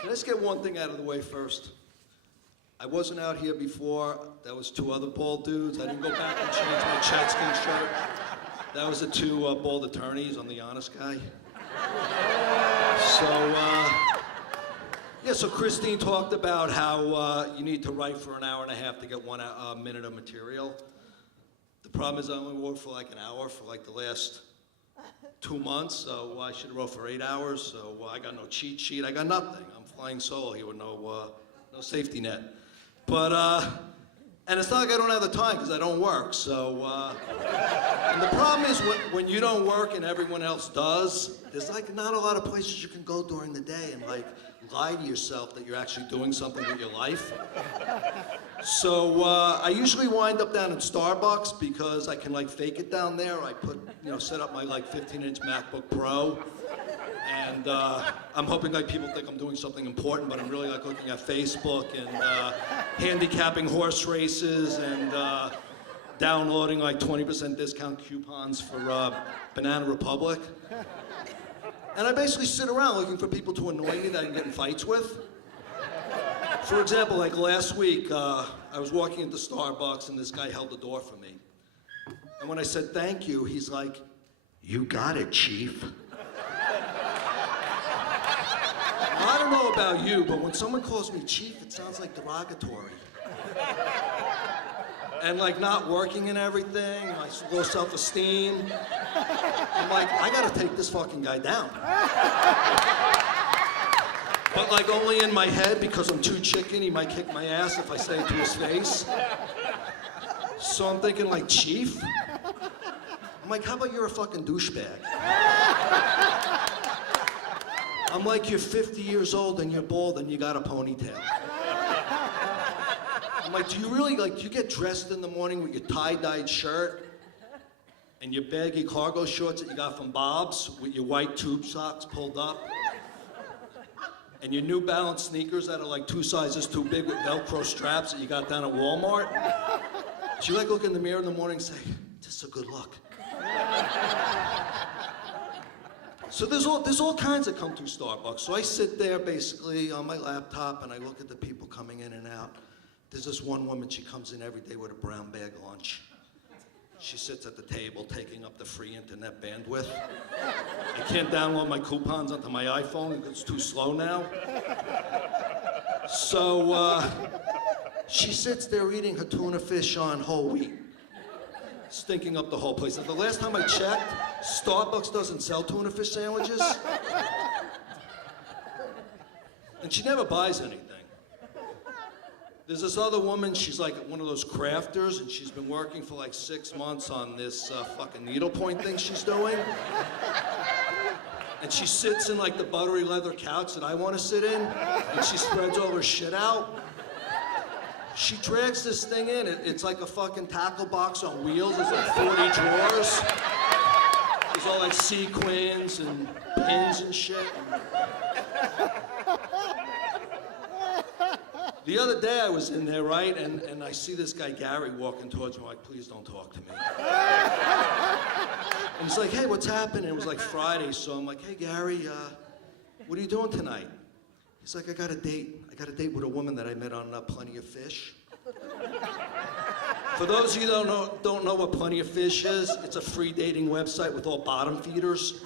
Can I just get one thing out of the way first? I wasn't out here before. That was two other bald dudes. I didn't go back and change my Chatskin shirt. That was the two bald attorneys. I'm the honest guy. So Christine talked about how you need to write for an hour and a half to get 1 minute of material. The problem is I only wrote for like an hour for like the last 2 months, so I should have wrote for 8 hours, so I got no cheat sheet, I got nothing. I'm flying solo here with no safety net. But, and it's not like I don't have the time because I don't work, so, and the problem is when you don't work and everyone else does, there's like not a lot of places you can go during the day and like lie to yourself that you're actually doing something with your life. So I usually wind up down at Starbucks because I can like fake it down there. I put, set up my like 15-inch MacBook Pro, and I'm hoping like people think I'm doing something important, but I'm really like looking at Facebook and handicapping horse races and downloading like 20% discount coupons for Banana Republic. And I basically sit around looking for people to annoy me that I can get in fights with. For example, like last week, I was walking into Starbucks and this guy held the door for me. And when I said thank you, he's like, "You got it, Chief." Now, I don't know about you, but when someone calls me Chief, it sounds like derogatory. And like not working and everything, my low self-esteem. I'm like, I gotta take this fucking guy down. But like only in my head because I'm too chicken, he might kick my ass if I say it to his face. So I'm thinking like, Chief? I'm like, how about you're a fucking douchebag? I'm like, you're 50 years old and you're bald and you got a ponytail. I'm like, do you really, like, you get dressed in the morning with your tie-dyed shirt and your baggy cargo shorts that you got from Bob's with your white tube socks pulled up and your New Balance sneakers that are like 2 sizes too big with Velcro straps that you got down at Walmart? Do you like look in the mirror in the morning and say, this is a good look? So there's all kinds that come through Starbucks. So I sit there basically on my laptop and I look at the people coming in and out. There's this one woman, she comes in every day with a brown bag lunch. She sits at the table taking up the free internet bandwidth. I can't download my coupons onto my iPhone because it's too slow now. So she sits there eating her tuna fish on whole wheat, stinking up the whole place. And the last time I checked, Starbucks doesn't sell tuna fish sandwiches. And she never buys anything. There's this other woman, she's like one of those crafters, and she's been working for like 6 months on this fucking needlepoint thing she's doing. And she sits in like the buttery leather couch that I want to sit in, and she spreads all her shit out. She drags this thing in, it's like a fucking tackle box on wheels, there's like 40 drawers. There's all like sequins and pins and shit. The other day I was in there, right, and I see this guy Gary walking towards me, like, please don't talk to me. And he's like, hey, what's happening? It was like Friday, so I'm like, hey Gary, what are you doing tonight? He's like, I got a date. I got a date with a woman that I met on Plenty of Fish. For those of you that don't know what Plenty of Fish is, it's a free dating website with all bottom feeders.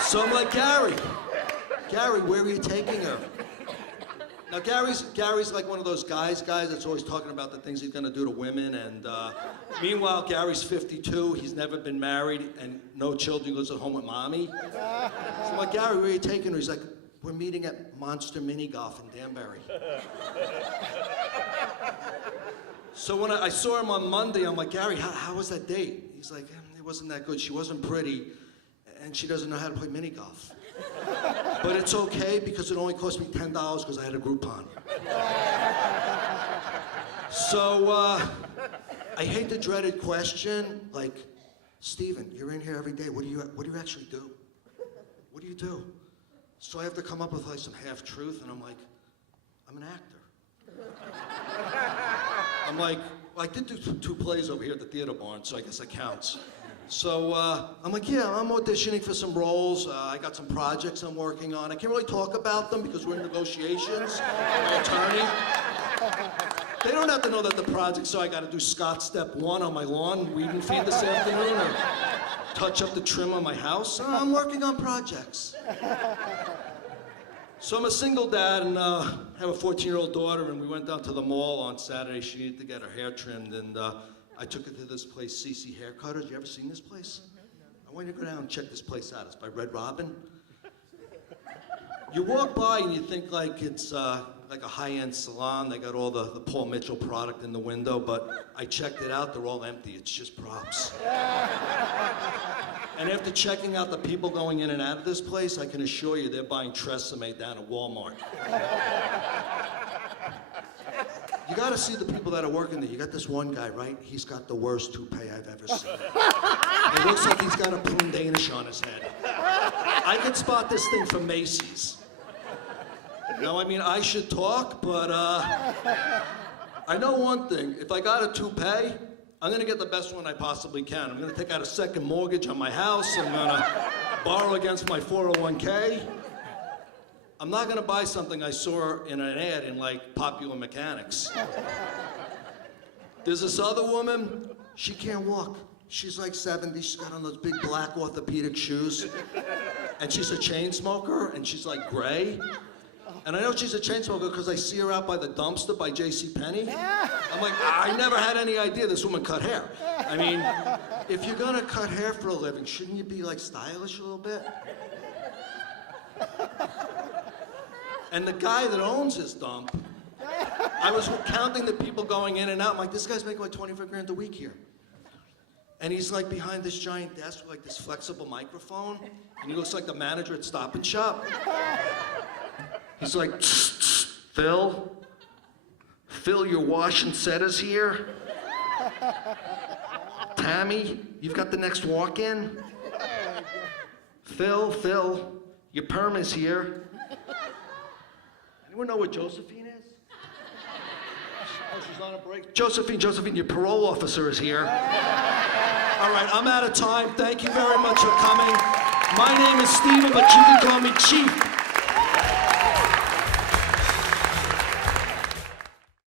So I'm like, Gary, where are you taking her? Now Gary's like one of those guys that's always talking about the things he's gonna do to women, and meanwhile Gary's 52, he's never been married, and no children, he lives at home with mommy. So I'm like, Gary, where are you taking her? He's like, we're meeting at Monster Mini Golf in Danbury. So when I saw him on Monday, I'm like, Gary, how was that date? He's like, it wasn't that good, she wasn't pretty, and she doesn't know how to play mini golf. But it's okay because it only cost me $10 because I had a Groupon. So I hate the dreaded question, like, Steven, you're in here every day. What do you actually do? What do you do? So I have to come up with like some half truth, and I'm like, I'm an actor. I'm like, Well, I did do two plays over here at the theater barn, so I guess that counts. So I'm like, yeah, I'm auditioning for some roles. I got some projects I'm working on. I can't really talk about them because we're in negotiations. My attorney. They don't have to know that the project, so I got to do Scott Step 1 on my lawn, weed and feed this afternoon, or touch up the trim on my house. I'm working on projects. So I'm a single dad and have a 14-year-old daughter, and we went down to the mall on Saturday. She needed to get her hair trimmed, and I took her to this place, CC Hair Cutters. You ever seen this place? I want you to go down and check this place out. It's by Red Robin. You walk by and you think like it's like a high-end salon. They got all the Paul Mitchell product in the window, but I checked it out. They're all empty. It's just props. And after checking out the people going in and out of this place, I can assure you they're buying Tresemme down at Walmart. You gotta see the people that are working there. You got this one guy, right? He's got the worst toupee I've ever seen. It looks like he's got a prune Danish on his head. I could spot this thing from Macy's. No, I mean, I should talk, but I know one thing. If I got a toupee, I'm gonna get the best one I possibly can. I'm gonna take out a second mortgage on my house. I'm gonna borrow against my 401k. I'm not gonna buy something I saw in an ad in like Popular Mechanics. There's this other woman, she can't walk. She's like 70, she's got on those big black orthopedic shoes. And she's a chain smoker, and she's like gray. And I know she's a chain smoker because I see her out by the dumpster by JCPenney. I'm like, I never had any idea this woman cut hair. I mean, if you're gonna cut hair for a living, shouldn't you be like stylish a little bit? And the guy that owns this dump, I was counting the people going in and out. I'm like, this guy's making like 25 grand a week here. And he's like behind this giant desk with like this flexible microphone, and he looks like the manager at Stop and Shop. He's like, Phil, your wash and set is here. Tammy, you've got the next walk-in. Phil, your perm is here. Anyone know where Josephine is? Oh, she's on a break. Josephine, your parole officer is here. All right, I'm out of time. Thank you very much for coming. My name is Steven, but you can call me Chief.